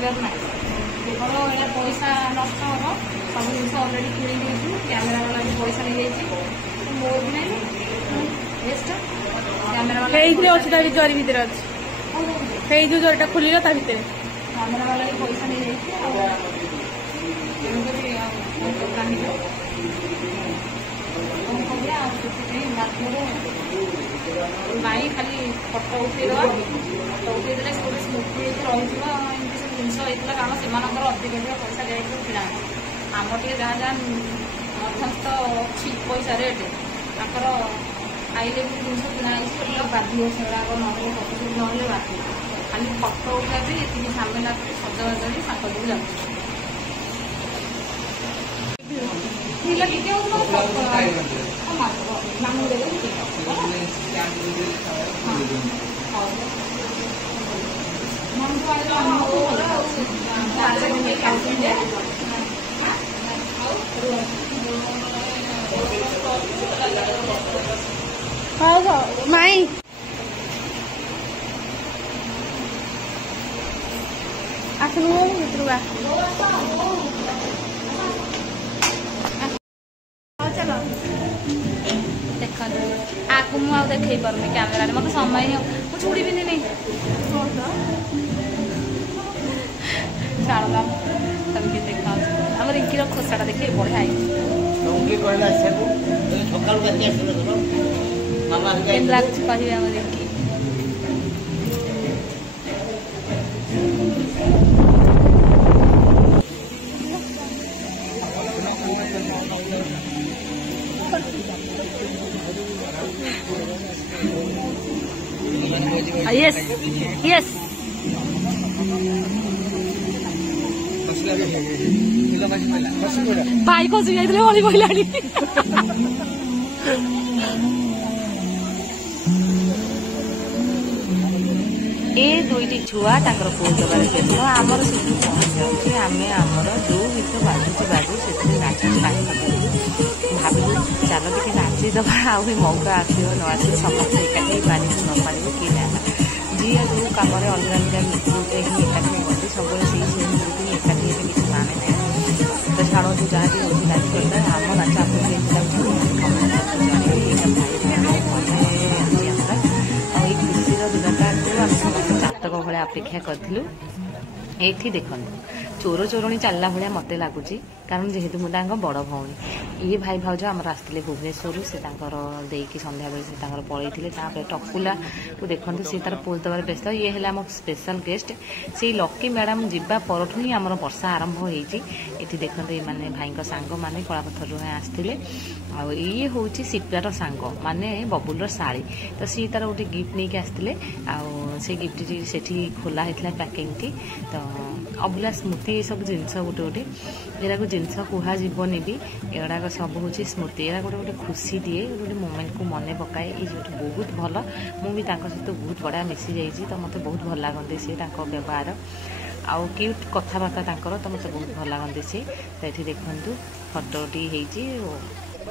ଆସିବାର ନାହିଁ। କେବଳ ଏଇଟା ପଇସା ନଷ୍ଟ ହେବ। ସବୁ ଜିନିଷ ଅଲରେଡ଼ି କିଣି ଦେଇଛୁ, କ୍ୟାମେରା ବାଲା ବି ପଇସା ନେଇଯାଇଛି, ମୋର ବି ନାହିଁ ବେଷ୍ଟ। କ୍ୟାମେରା ବାଲା ହେଇଥିରେ ଅଛି, ତା ଜରି ଭିତରେ ଅଛି, ସେଇ ଯୋଉ ଜରିଟା ଖୋଲିଲ ତା ଭିତରେ କ୍ୟାମେରା ବାଲା ବି ପଇସା ନେଇଯାଇଛି। ଆଉ ତେଣୁକରି ଆଉ ଦୋକାନ କଣ କରିବା, ଆଉ ସେଥିପାଇଁ ବାଧ୍ୟରେ ନାଇଁ ଖାଲି ଫଟୋ ଉଠେଇଦେବା। ଫଟୋ ଉଠେଇଦେଲେ ସେ ଗୋଟେ ସ୍ମୃତି ହେଇକି ରହିଯିବ। ଏମିତି ସବୁ ଜିନିଷ ହେଇଥିଲା, କାରଣ ସେମାନଙ୍କର ଅଧିକ ପଇସା ଯାଇକି କିଣାନ୍ତି। ଆମର ଟିକେ ଯାହା ଯାହା ମଧ୍ୟସ୍ଥ ଅଛି ପଇସା ରେଟ୍, ତାଙ୍କର ହାଇ ଲେଭେଲ୍ ଜିନିଷ କିଣା ହେଇଛି, ସେଗୁଡ଼ା ବାଧିବ। ସେଗୁଡ଼ାକ ନହେଲେ ଫଟୋ ନହେଲେ ବାଧିବ। ଖାଲି ଫଟୋ ଉଠେଇବା ପାଇଁ ଏତିକି ଝାମେଲା କରି ସଜବାଜ ହେଇ ସାଙ୍ଗକୁ ଯାଉଛି। ଟିକେ ମାଇଁ ଆସନୁ ଭିତରକୁ ଦେଖନ୍ତୁ ଆକୁ ମୁଁ ଆଉ ଦେଖେଇ ପାରୁନି କ୍ୟାମେରାରେ, ମୋତେ ସମୟ ହିଁ ମୁଁ ଛୁଡ଼ି ପିନ୍ଧିନି। ଛାଡ଼ଲା କେମିତି ଦେଖାଉଛି ଆମ ରିଙ୍କିର ଖୋସାଟା ଦେଖିକି ବଢ଼ିଆ ହେଇଛି। କେମିତି ଲାଗୁଛି କହିବେ ଆମ ରିଙ୍କି? Yes, yes. भाई खसी जाइए हली पड़ा ए दुईटी छुआ पुओ दबार व्यस्त आमर से पहुंची आम आमर जो गीत बाजुची बाजू से नाच स्टार्ट कर भाविलु चल टे नाचीदबा आउ मौका आसो न आस समस्त एकाठी पार न पार कि ना जी जो कम अलग अलग ग्रुप ही एकाठी होती सब ग्रुप ही एकाठी किसी माने ना तो छाड़ तू जहाँ भी होती नाच करता आम नाच खुशी दिनटा आम समस्त जातक भाया अपेक्षा करूँ। ये देखो चोर चोरणी चलला भाया मत लगुच कारण जेहेतु मुझे बड़ भौणी ये भाई भाउज आमर आसते भुवनेश्वर से देकी संध्या बेले से पलैते टकुला को देखते सी तार पोज दबार व्यस्त ये है आम स्पेशल गेस्ट से लकी मैडम जीवा पर ही आम वर्षा आरंभ होती देखते ये भाई सांग मैंने कलापथर आसते ये हूँ सिप्रार सांग माने बबुलर शाड़ी तो सी तार गोटे गिफ्ट नहीं आसते से गिफ्ट से खोला होता पैकिंग टी तो अभुला स्मृति ये सब जिनस गोटे गोटे यहाँ जिनस कहजनी भी एगुड़ाक सब हूँ स्मृति यहाँ गोटे गोटे खुशी दिए गोटे मोमेंट को मन पकाए ये बहुत भल मुझे सहित बहुत बढ़िया मिसी जाइए तो मत बहुत भल लगते सी व्यवहार आउ क्यूट कथबार्ता तो मत बहुत भल लगते सी तो ये देखु फटोटी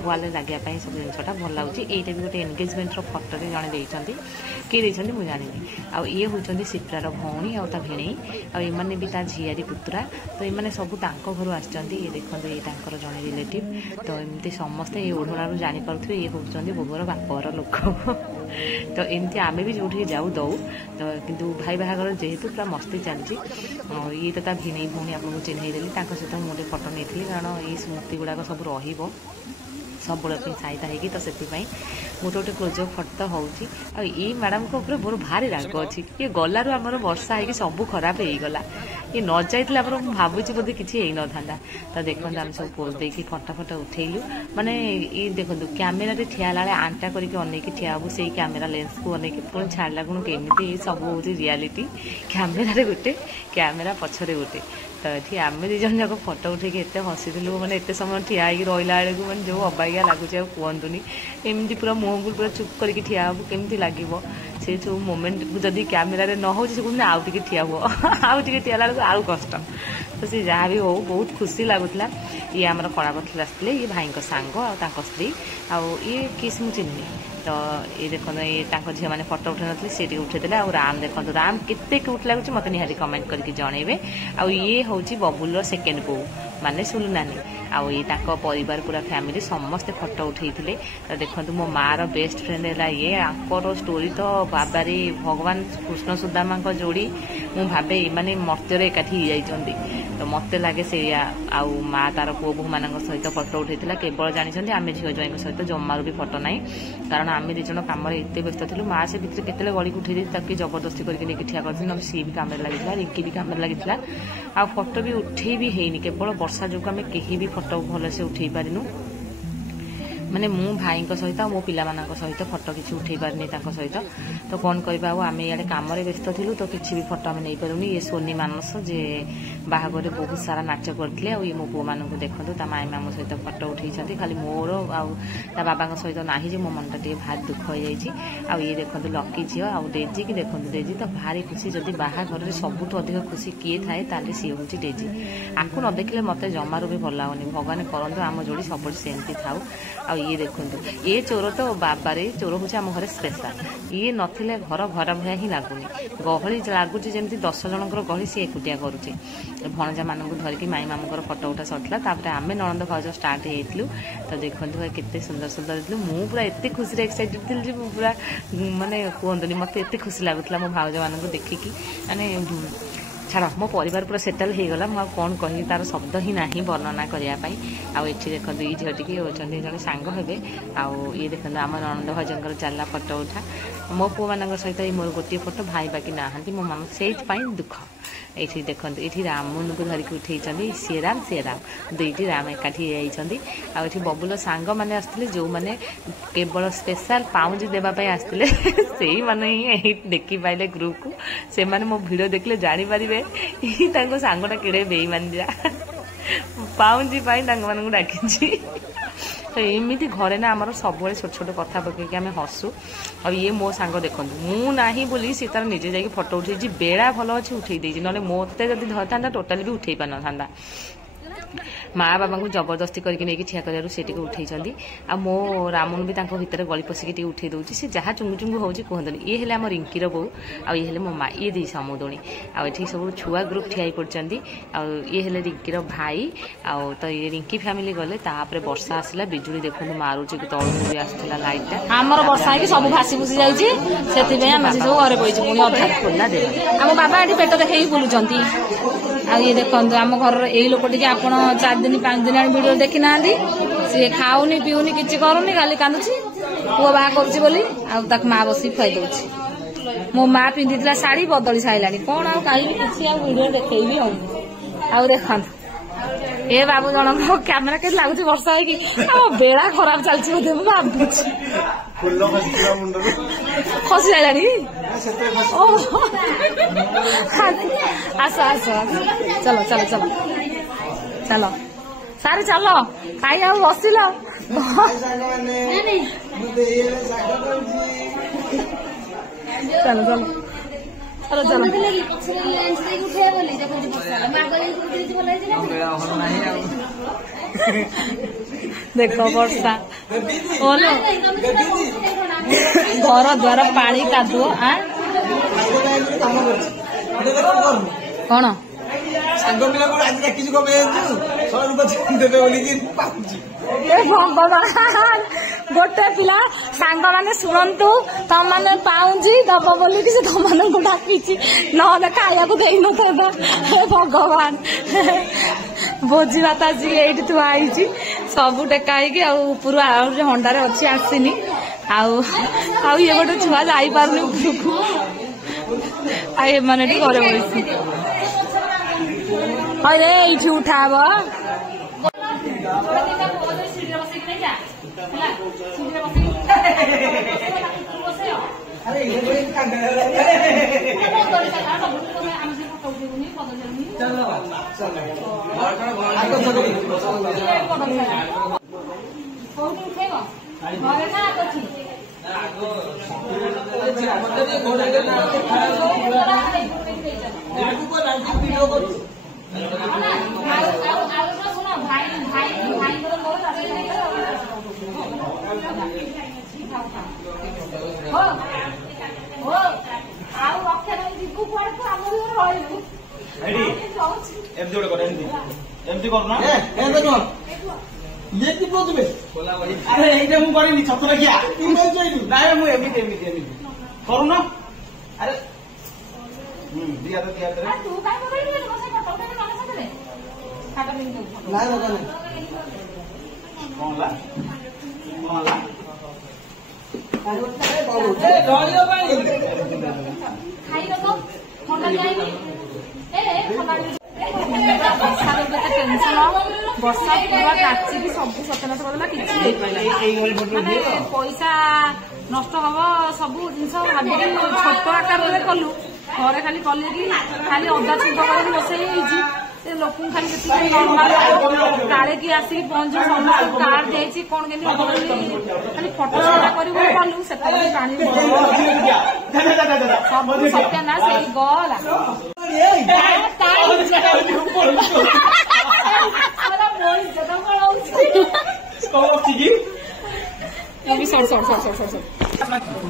वाल लगे सब जिनसा भल लगुच यहाँ भी गोटे एंगेजमेंट फटो जड़े देते किए देते मुझे जानी आउ ये हूँ सिप्रार भौणी आ भिणी आने भी झियारी पुतुरा तो ये सब घर आए देखो ये जड़े रिलेटिव तो एमती समस्ते ये ओढ़णु जापे ये हूँ बोबर बापर लोक तो एमती आम भी जो जाऊ दौ तो किंतु भाई बाहागर जेहेतु पूरा मस्ती चलती ये तो भिणी भौणी आपको चिन्हदेली सहित मुझे फटो नहीं कारण ये स्मृति गुड़ाक सब रही सब सहायता होगी तो से मुझे गोटे क्लोजअप फटो होची मैडम को ऊपर मोर भारी राग अच्छी ये गलू आमर वर्षा है सब खराब हो गला ये न जाइए भावुँ बोधे किसी न था तो देखो आम सब पोज दे फटो फटो उठेलु माने ये देखो कैमेरा ठिया आंटा करके अनेक ठिया हूँ से कैमेरा लेंस को अनेक पुणी छाड़ा गुण केमी सब हूँ रियालीटी कैमेरा गोटे कैमेरा पछरे गोटे तो ये आम दीज जाक फटो उठे एत हसीलु मैंने एत समय ठिया रहा बेलू मैंने जो अबागिया लगुच कहतुनी एमती पूरा मुँह को पूरा चुप करके ठिया हूँ केमती लगे से जो मोमेंट जदि कैमेरा न हो कहते आउ टे ठिया हुआ आउ टे ठिया आउ कष्ट तो सी जहाँ भी हो बहुत खुशी लगुला ये आमर कलापथर आसते ये भाई सांग आ स्त्री आउ ये किस मुझे चिन्हनी तो तो ये देखो ये झील मैंने फटो उठे नथले से उठेदेले आ राम देखो राम केते क्यूट लगुच मत निहारी कमेंट करके जनइबे आ ये हूँ बबुल सेकेंड बो माने सुलु नानी आउ ये परिवार पूरा फैमिली समस्ते फटो उठे तो देखो मो मार बेस्ट फ्रेंड है ये आंकर स्टोरी तो बाबारे भगवान कृष्ण सुदामा जोड़ी मु भावे माने मर्त्य एकाठी जाइछन्ती तो मत लगे से आउ माँ तार पुओ बोहू मान सहित फटो उठेला केवल जानते आम झील ज्वाई सहित जमारू भी फटो ना कारण आम दिज कम एत व्यस्त थी माँ से भितर केते गड़ी उठे ताकि जबरदस्ती करके ठिया कर सी भी कम लगी रिंकी भी कम लगी आ फटो भी उठे भी हैनी केवल वर्षा जो आम कहीं भी फटो भलसे उठे पारिनु माने मु भाई सहित मो पिला सहित फटो किसी उठे पारनी सहित तो कौन करवा आम इे कम व्यस्त थिलु तो किसी भी फटो आम नहीं पारूनी ये सोनी मानस जे बाहागर बहुत सारा नाच करते ये मो पुओ मान देखो ता माई मामू सहित फटो उठे खाली मोर आ बाबा सहित ना मो मनटा टे भारी दुख हो जाए ये देखो लकी झील आउ डेजी की देखो डेजी तो भारी खुशी जदि बाहाघर में सबुठ अधिक खुशी किए थाए ताले सी हूँ डेजी आपको न देखले मत जमारू भी भल लगनी भगवान करंतु आम जोड़ी सब सेमती थाउ आ ये देखो ये चोर तो बाबारे चोर हूँ आम घर स्पेशल ये नथिले घर घर भया ही लगुनि गहली लगुच जमी 10 जनकर गहली सी एकुटिया करुचे भणजा मान धरिकी माई मामूर फटो उठा सरला आम नणंद भाज स्टार्ट होइलु तो देखो केते सुंदर सुंदर थी मु पूरा एत खुशी एक्साइटेड थी पूरा माने कहतुनि मत एत खुशी लगुला मो भाज मान देखिकी माने छाड़ मो परिवार पूरा सेटल हो गला मुझे कौन कही तार शब्द ही ना वर्णना करने आठी देखो ये झीटी होती जड़े सांग हे आउ ये देखो आम नणंद भाजर चलला फटो उठा मो पुओ मान सहित मोर गोटे फटो भाई बाकी नहांती मो मामा से दुख ये देखो ये रामन को धरिकी उठे सी राम दुईटी राम एकाठी आठी बबुल सांग मैंने आसते जो मैंने केवल स्पेशल पाउंज देवाई आसते से मैंने ही देखी पाइले ग्रुप को से मैंने मो भिड देखले जानीपारे सांगटा किड़े बेईमान जा पाउंजी मान डाकी तो एमती घरे ना आमर सब छोट छोट कथा पकईकि आम हसू और ये मो सांग देखो मु ना बोली सी तार निजे जाकि फटो उठे बेड़ा भल अच्छे उठे ना मत जब धरता टोटाली भी उठे पार ना माँ बाबा को जबरदस्ती करके ठिया कर उठे आ मो रामन भी भितर गली पशिकी उठे दूसरी से जहाँ चुंगु चुंगु हो कहते ये है आम रिंकीर बो आए मो माँ ये दी समुदोणी आठी सब छुआ ग्रुप ठिया पड़ते ये है रिंकीर भाई आउ तो ये रिंकी फैमिली गले तापर वर्षा आसला बिजुली देखो मारुच तलू भी आसला लाइटा आमर वर्षा सब भासी भूसी जाइए खोला दे आम बाबा ये पेट देखे बुलूं ये देखो आम घर यही लोक टी आप 4 दिन 5 दिन वीडियो देखी ना सी खाऊनी पीऊनी किसी करूनी खाली कांदुची पुओ बाहा करुची बोली माँ बसी खुआई दउची मो माँ पिंधि शाढ़ी बदली सारा कौन आ कहीं किसी वीडियो देखे भी हो देखा ए बाबू जन कैमेरा के लगुच वर्षा है बेड़ा खराब चलती बोधे भावुची खसी जाइलानी आस आस चलो चलो चलो चलो सारे चलो खाई आ बसिल चलो चलो चलो देखो वर्षा ओलो घर द्वार पानी कादुओ कौन भगवान गोटे पिला सांग मैंने शुणु तुम मैंने पाऊँजी दब बोल तुम मान डाकी ना खाया दे हे भगवान भोजी भात आज ये थुआई सब टेकाई ऊपर हंडार अच्छी आसनी ये गोटे छुआ जापार उपरकू आई मैंने घरे बस अरे ये उठा एमती गोटे कर एमती कर ना ये की बोलबे अरे एइटा मु करिनी छतरा किया नाय मु एमती एमती एमती करू ना अरे दिया तो तू काय मोबाइल में बसे फोटो उठा माने साथे खाटा लिंक नाय लगा नहीं कौन ला ବର୍ଷା ପୁରା କାଚିକି ସବୁ ସତନାଶ କରିଦେଲା କିଛି ହେଇପାରିଲା ପଇସା ନଷ୍ଟ ହବ ସବୁ ଜିନିଷ ଭାବିକି ଛୋଟ ଆକାରରେ କଲୁ ଘରେ ଖାଲି କଲେ କି ଖାଲି ଅଦା ଛୁଙ୍କ କରିକି ରୋଷେଇ ହେଇଛି ସେ ଲୋକଙ୍କୁ ଖାଲି ଯେତିକି ନର୍ମାଲ କାଳେ କି ଆସିକି ପହଞ୍ଚିବ ସମସ୍ତଙ୍କୁ କାର୍ଡ ଦେଇଛି କଣ କେମିତି ହବ ବୋଲି ଖାଲି ଫଟୋ ଛଡ଼ା କରିବୁ କଲୁ ସେତେବେଳେ ପାଣି ସବୁ ସତ୍ୟାନାଶ ସେଇ ଗଲା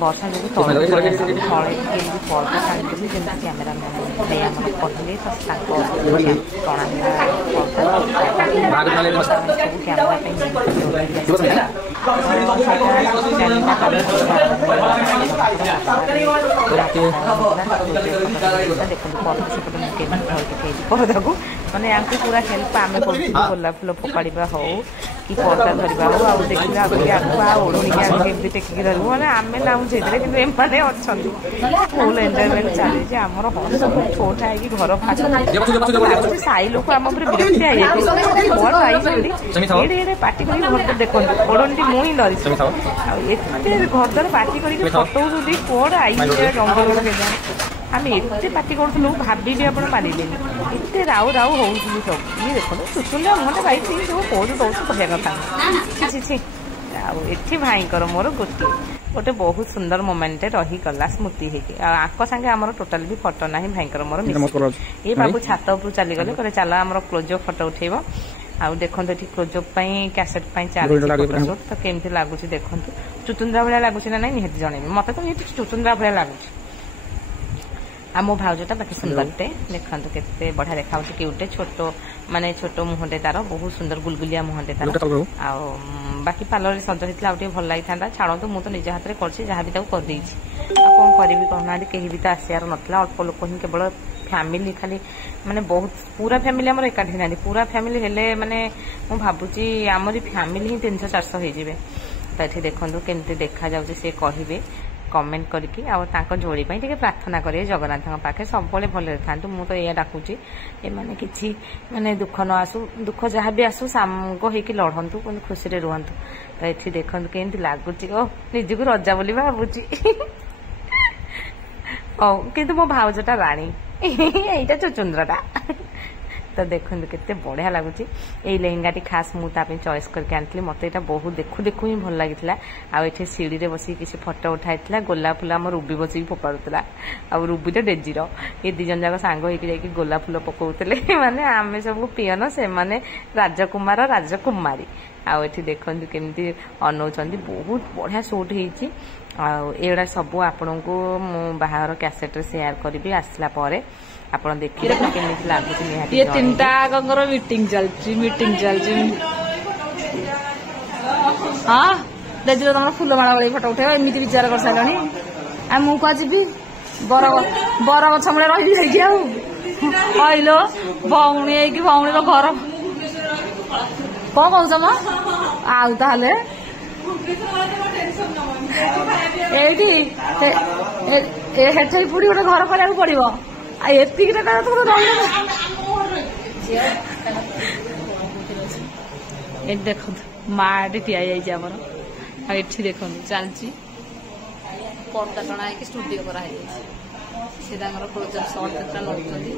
ବର୍ଷା ଯୋଗୁଁ ତଳେ ତଳେ କେମିତି ପର୍ଦ୍ଦା ଛାଡ଼ିଦେଲି ଯେମିତି କ୍ୟାମେରାମ୍ୟାନ୍ ଭାଇ ଆମର କହିଲେ ତ ତାଙ୍କ ଟଣା ସବୁ କ୍ୟାମେରା ପାଇଁ ଦେଖନ୍ତୁ ପର୍ଦ୍ଦା ସେପଟେ ମୁଁ କେମିତି ଧରିକି ଥେଇଛି ପର୍ଦ୍ଦାକୁ ମାନେ ୟାଙ୍କୁ ପୁରା ହେଲ୍ପ ଆମେ କରୁଛୁ ଗୋଲାପ ଫୁଲ ଫୋପାଡ଼ିବା ହଉ କି ପର୍ଦ୍ଦା ଧରିବା ହଉ ଆଉ ଦେଖିଲା ଆଗକୁ ଆଉ ଓଢ଼ଣିକି ଆଗକୁ କେମିତି ଟେକିକି ଧରିବୁ ମାନେ ଆମେ ନାହୁଁ ସେଇଥିରେ କିନ୍ତୁ ଏମାନେ ଅଛନ୍ତି ଫୁଲ ଏନ୍ଜୟମେଣ୍ଟ ଚାଲିଛି ଆମର ସବୁ ଛୋଟ ହେଇକି ଘର ଫାଷ୍ଟ ସାଇ ଲୋକ ଆମ ଉପରେ ବିରକ୍ତି ହେଇଯାଇଛି ବଡ଼ ଆଇଛନ୍ତି ଏଡ଼େ ଏଡ଼େ ପାଟି କରିକି ଘର ଦେଖନ୍ତୁ ଓଢ଼ଣିଟି ମୁଁ ହିଁ ଧରିଛି ଆଉ ଏତେ ଘର ପାଟି କରିକି ଫଟଉଛନ୍ତି କୁଆଡ଼େ ଆଇଛି ଜଙ୍ଗଲ କେଜାଣି ଆମେ ଏତେ ପାଟି କରୁଥିଲୁ ଭାବିବି ଆପଣ ପାରିଲେନି ଏତେ ରାଉ ରାଉ ହଉଥିଲୁ ସବୁ ଇଏ ଦେଖନ୍ତୁ ସୁସୁଲିଆ ମୁହଁଟା ପାଇଛି ସବୁ କୋଉଠୁ ଦଉଛି କହିବା କଥା କିଛି ଆଉ ଏଠି ଭାଇଙ୍କର ମୋର ଗୋଟେ ବହୁତ ସୁନ୍ଦର ମୋମେଣ୍ଟ ରହିଗଲା ସ୍ମୃତି ହେଇକି ଆଉ ଆଙ୍କ ସାଙ୍ଗେ ଆମର ଟୋଟାଲ ବି ଫଟୋ ନାହିଁ ଭାଇଙ୍କର ମୋର ଏଇ ବାବୁ ଛାତ ଉପରୁ ଚାଲିଗଲେ କହିଲେ ଚାଲ ଆମର କ୍ଲୋଜଅପ୍ ଫଟୋ ଉଠେଇବ ଆଉ ଦେଖନ୍ତୁ ଏଠି କ୍ଲୋଜଅପ୍ ପାଇଁ କ୍ୟାସେଟ୍ ପାଇଁ ଚାଲିଛି ତ କେମିତି ଲାଗୁଛି ଦେଖନ୍ତୁ ଚୁଚୁନ୍ଦ୍ରା ଭଳିଆ ଲାଗୁଛି ନା ନାଇଁ ନିହାତି ଜଣେଇବି ମତେ ତ ନିହାତି ଚୁଚୁନ୍ଦ୍ରା ଭଳିଆ ଲାଗୁଛି ଆଉ ମୋ ଭାଉଜଟା ବାକି ସୁନ୍ଦରଟେ ଦେଖନ୍ତୁ କେତେ ବଢିଆ ଦେଖାଯାଉଛି କିଉଟେ ଛୋଟ ମୁହଁଟେ ତାର ବହୁତ ସୁନ୍ଦର ଗୁଲଗୁଲିଆ ମୁହଁଟେ ତାର ଆଉ ବାକି ପାର୍ଲରରେ ସଜ ହେଇଥିଲା ଆଉ ଟିକେ ଭଲ ଲାଗିଥାନ୍ତା ଛାଡ଼ନ୍ତୁ ମୁଁ ତ ନିଜ ହାତରେ କରିଛି ଯାହା ବି ତାକୁ କରିଦେଇଛି ଆଉ କଣ କରିବି କହୁନାହାନ୍ତି କେହି ବି ତ ଆସିବାର ନଥିଲା ଅଳ୍ପ ଲୋକ ହିଁ କେବଳ ଫ୍ୟାମିଲି ଖାଲି ମାନେ ବହୁତ ପୁରା ଫ୍ୟାମିଲି ଆମର ଏକାଠି ନାହାନ୍ତି ପୁରା ଫ୍ୟାମିଲି ହେଲେ ମାନେ ମୁଁ ଭାବୁଛି ଆମରି ଫ୍ୟାମିଲି ହିଁ 300-400 ହେଇଯିବେ ତ ଏଠି ଦେଖନ୍ତୁ କେମିତି ଦେଖାଯାଉଛି ସେ କହିବେ कमेंट करके आ जोड़ी टे प्रार्थना करेंगे जगन्नाथ पाखे सब भले था मुझे तो यह डाकुची एमाने किसी माने दुख न आसू दुख जहाँ भी आसू सांग होकी लड़ू खुशी रुहतु तो ये देखु केमती लगुच निजक रजा बोली भावुची किंतु मो भाउजटा राणी यहीटा चुचुंद्रटा तो देखो केते बढ़िया लगुच ये लेहेंगाटी खास मुझे चॉइस करके आनी मत यहाँ बहुत देखु देखु ही भल लगी आठे सीढ़ी रे बस किसी फटो उठाई गोलाप फूल आम रुबी बस फोपाड़ूला आ रुबी तो डेजीर ये दिजन जाक सांग होगी गोलाप फूल पकाउले माने आम सब पियन से माने राजकुमार राजकुमारी आठी देखु केमती अनौंट बहुत बढ़िया सुट होड़ा सब आपण को बाहर कैसेट शेयर करी आसला आप देखिए केମିତି ଲାଗୁଛି ନିହାତି ये तीनटा गंगर मीटिंग चलची हाँ देख तुम फुलमाला भाई फटो उठे एमती विचार कर सारे आ मु क्या जी बर गछ मूले रही कहलो भौणी भौणी घर कौन कौच म आउ ताले एठी पुड़ी गोटे घर कराया पड़ो एतिक देख माटी ठिया जामर एठी देख चलची पर्दा टणा है स्टूडियो कराई से क्लोजअप शॉट केतना नौकरी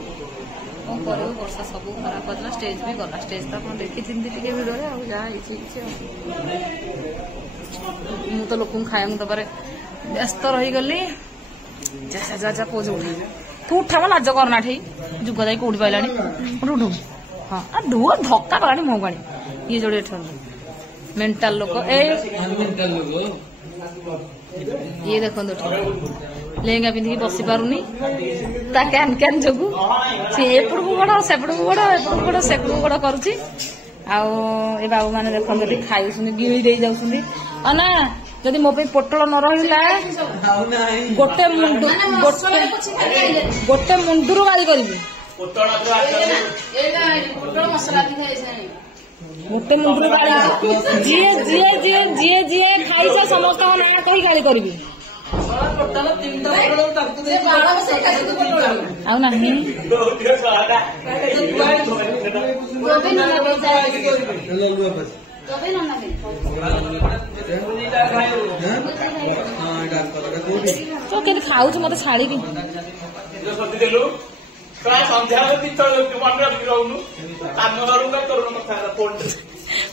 कौन कर वर्षा सब खराब करला स्टेज भी गला स्टेज तो आप देखी भिडियो मु तो लोक खाया दबारे व्यस्त रहीगली जा पोज उठी तू उठा लाज करना ठे जुग जाए उठी पाला उठू हाँ ढुआ धक्का कलानी मुह पानी ये जोड़े मेंटल लोक ये देखो ଲେହେଙ୍ଗା ପିନ୍ଧିକି ବସି ପାରୁନି ତା କ୍ୟାନ୍ କ୍ୟାନ୍ ଯୋଗୁ ସେ ଏପଟକୁ ଗୋଡ ସେପଟକୁ ଗୋଡ ଏପଟକୁ ଗୋଡ ସେପଟକୁ ଗୋଡ କରୁଛି। ଆଉ ଏ ବାବୁ ମାନେ ଦେଖନ୍ତୁ ଏଠି ଖାଉଛନ୍ତି ଗିଳି ଦେଇ ଯାଉଛନ୍ତି। ନା ଯଦି ମୋ ପାଇଁ ପୋଟଳ ନ ରହିଲା ଗୋଟେ ମୁଣ୍ଡରୁ ଗାଳି କରିବି। ଗୋଟେ ମୁଣ୍ଡରୁ ଗାଳି ଯିଏ ଯିଏ ଯିଏ ଯିଏ ଯିଏ ଖାଇଛ ସମସ୍ତଙ୍କ ନାଁ କହି ଗାଳି କରିବି। ଆଉ ନାହିଁ ତୁ କେମିତି ଖାଉଛୁ ମତେ ଛାଡିକି।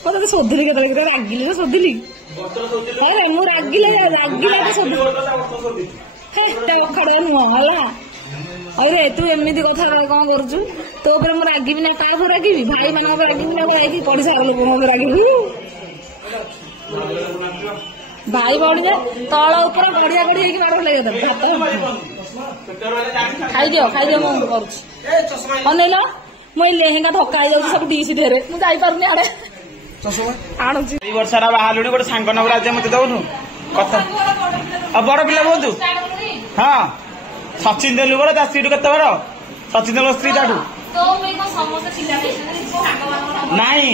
ମତେ ଶୋଧିଲି କେତେବେଳେ ରାଗିଲି ନା ଶୋଧିଲି ମୁଁ ରାଗିଲେ ଅଖାଡ ନୁହଁ ହେଲା। ଆରେ ତୁ ଏମିତି କଥା କଣ କରୁଛୁ? ତୋ ଉପରେ ମୁଁ ରାଗିବି ନା କାହା ଉପରେ ରାଗିବି? ଭାଇ ମାନଙ୍କ ଉପରେ ରାଗିବି ନା ଯାଇକି ପଡିଶା ଲୋକଙ୍କ ଉପରେ ରାଗିବି? ଭାଇ ଭଉଣୀ ତଳ ଉପରେ ଗଡିଆ ଗଡି ହେଇକି ମାଡ଼ ଲାଗିବ। ଖାଇଦିଅ ମୁଁ କରୁଛି। ଅନେଇଲ ମୁଁ ଏଇ ଲେହେଙ୍ଗା ଧକ୍କା ହେଇଯାଉଛି ସବୁ ଡିସି ଢେରେ ମୁଁ ଯାଇପାରୁନି ଆଡେ ଆଣୁଛି। ଏଇ ବର୍ଷାଟା ବାହାରିଲୁଣି ଗୋଟେ ସାଙ୍ଗ ନମ୍ବର ଆଜି ମତେ ଦଉନୁ କଥା। ଆଉ ବଡ ପିଲା ବହୁତ ହଁ ସଚିନ ତେନ୍ଦୁଲକର ତା ସ୍ତ୍ରୀଠୁ କେତେ ବଡ? ସଚିନ ତେନ୍ଦୁଲକର ସ୍ତ୍ରୀ ତାଠୁ ନାଇଁ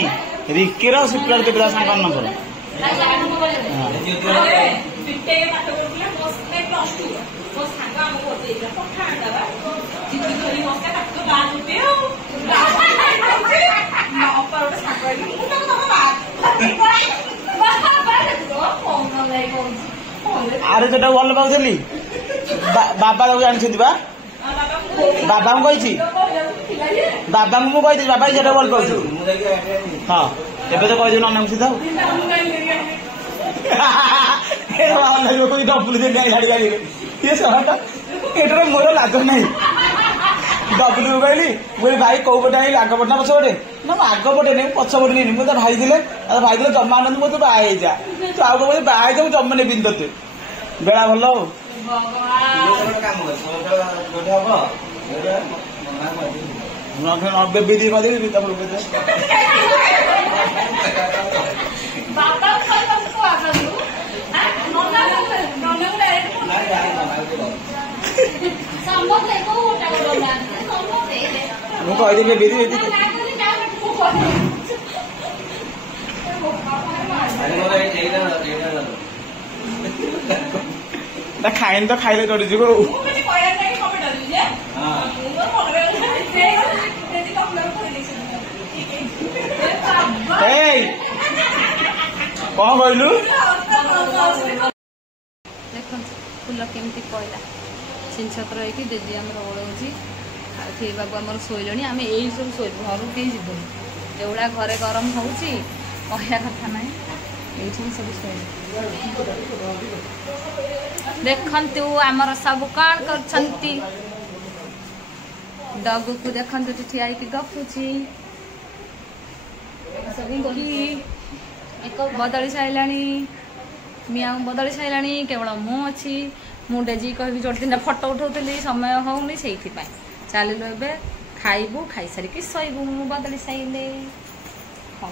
ରିକିର ଶୁକ୍ଲାର ଦେବି ତା ସାଙ୍ଗ ନମ୍ବର। ଆରେ ଯୋଉଟା ଭଲ ପାଉଥିଲି ବାବା ତାକୁ ଜାଣିଛନ୍ତି ବା ବାବାଙ୍କୁ କହିଛି ବାବାଙ୍କୁ ମୁଁ କହିଥିଲି ବାବା ସେଟା ଭଲ ପାଉଛି। ହଁ ଏବେ ତ କହିଦେବି ନନାଙ୍କୁ ସିଧା ଡବୁଲି ଛାଡି ପାରିବେ ଏଟାର ମୋର ଲାଗ ନାହିଁ। ଡବୁଲି ମୁଁ କହିଲି ଭାଇ କୋଉ ପଟେ ଆଣି ଆଗ ପଟେ ନା ପଛ ପଟେ? ନା ମୁଁ ଆଗ ପଟେ ନେଇ ପଛ ପଟେ ନେଇନି। ମୁଁ ତ ଭାଇ ଥିଲେ ଜମା ଆନନ୍ଦ ମୁଁ ତୁ ବାହା ହେଇଯା ତୁ ଆଉ କଣ ବାହା ହେଇଯା ମୁଁ ଜମା ନେବିନି ତତେ। ବେଳା ଭଲ ଆଉ ବେବି କରିଦେବି ମୁଁ କହିଦେବି ବେବି ଖାଇନି ତ ଖାଇଲେ ଚଢିଯିବ ଆଉ। କଣ କହିଲୁ? ଦେଖନ୍ତୁ ଫୁଲ କେମିତି ପଇଲା ଛିନଛତ୍ର ହେଇକି ଡେଜି ଆମର ଓଳଉଛି। ଆଉ ସେ ବାବୁ ଆମର ଶୋଇଲେଣି ଆମେ ଏଇ ସବୁ ଶୋଇବୁ ଘରକୁ କେହି ଯିବୁନି। ଯେଉଁଭଳିଆ ଘରେ ଗରମ ହେଉଛି କହିବା କଥା ନାହିଁ। ଏଇଠି ସବୁ ଶୋଇବୁ। ଦେଖନ୍ତୁ ଆମର ସବୁ କଣ କରୁଛନ୍ତି। ଡଗୁକୁ ଦେଖନ୍ତୁ ଏଠି ଠିଆ ହେଇକି ଗପୁଛି। ବଦଳି ସାରିଲାଣି ମିଆଁ ବଦଳି ସାରିଲାଣି କେବଳ ମୁଁ ଅଛି। ମୁଁ ଡେଜି କହିବି ଯୋଉଠି ଦିନ ଫଟୋ ଉଠାଉଥିଲି ସମୟ ହଉନି ସେଇଥିପାଇଁ। ଚାଲିଲୁ ଏବେ ଖାଇବୁ ଖାଇସାରିକି ଶୋଇବୁ। ମୁଁ ବଦଳି ସାରିଲେ ହଁ।